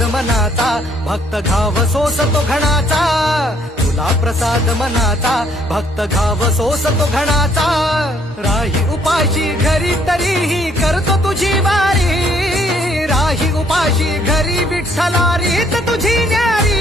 प्रसाद मनाचा, भक्त घाव सोसतो घणाचा. तुला प्रसाद मनाचा, भक्त घाव सोसतो घणाचा. राही उपाशी घरी तरीही करतो तुझी वारी, राही उपाशी घरी विठ्ठला रीत तुझी न्यारी.